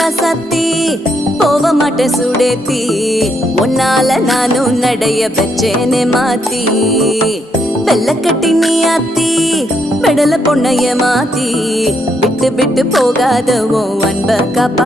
ராசாத்தி போக மாட்டேன் சுடேத்தி உன்னால நானும் நடைய பெச்சேனே மாத்தி வெள்ளக்கட்டி நீ ஆத்தி பெடல பொண்ணைய மாத்தி விட்டு விட்டு போகாத உன் அன்ப காப்பா